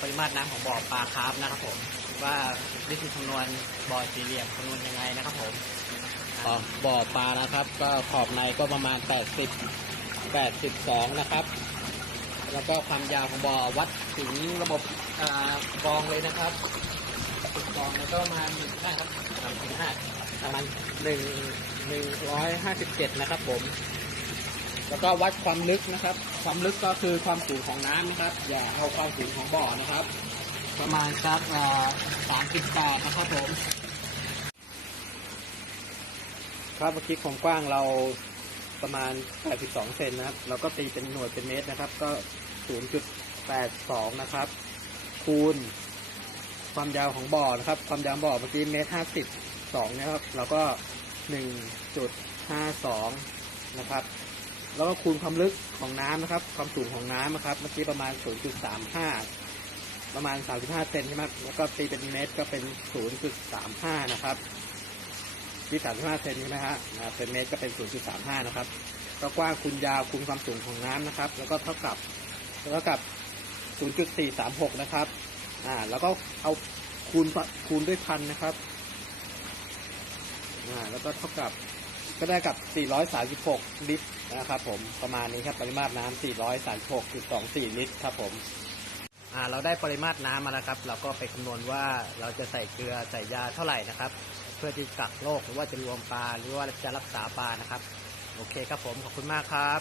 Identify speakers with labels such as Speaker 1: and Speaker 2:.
Speaker 1: ปริมาตรน้ำของบ่อปลาคาร์ฟนะครับผมว่าวิธีคำนวณบ่อสี่เหลี่ยมคำนวณยังไงนะครับผม
Speaker 2: บ่อบ่อปลานะครับ ก็ขอบในก็ประมาณ 80 82 นะครับ
Speaker 1: แล้วก็ความยาวของบ่อวัดถึงระบบกรองเลยนะครับจุดกรองแล้วก็ประมาณนะครับสามถึงห้า
Speaker 2: ประมาณหนึ่งหนึ่งร้อยห้าสิบเจ็ดนะครับผม แล้วก็วัดความลึกนะครับ ความลึกก็คือความสูงของน้ำนะครับ อย่าเอาความสูงของบ่อนะครับ
Speaker 1: ประมาณสักสามสิบแปดนะครับผม
Speaker 2: ครับเมื่อกี้ความกว้างเราประมาณ 82 เซนนะครับ เราก็ตีเป็นหน่วยเป็นเมตรนะครับ ก็ 0.82 นะครับ คูณ ความยาวของบ่อนะครับ ความยาวบ่อเมื่อกี้เมตร 52 นะครับ เราก็ 1.52 นะครับ แล้วก็คูณความลึกของน้ำนะครับ ความสูงของน้ำนะครับ เมื่อกี้ประมาณ 0.35 ประมาณ 35 เซนใช่ไหมแล้วก็ตีเป็นเมตรก็เป็น 0.35 นะครับที่ 35 เซนใช่ไหมฮะเป็นเมตรก็เป็น 0.35 นะครับก็กว้างคูณยาวคูณความสูงของน้ำนะครับ แล้วก็เท่ากับแล้วกับ 0.436 นะครับ อ่า แล้วก็เอาคูณคูณด้วยพันนะครับ อ่า แล้วก็เท่ากับ ก็ได้กับ 436 ลิตรนะครับผม ประมาณนี้ครับปริมาตรน้ำ 436.24 ลิตรครับผม
Speaker 1: อ่า เราได้ปริมาตรน้ำมาแล้วครับ เราก็ไปคำนวณว่าเราจะใส่เกลือใส่ยาเท่าไหร่นะครับ เพื่อที่กักโรคหรือว่าจะรวมปลาหรือว่าจะรักษาปลานะครับ โอเคครับผม ขอบคุณมากครับ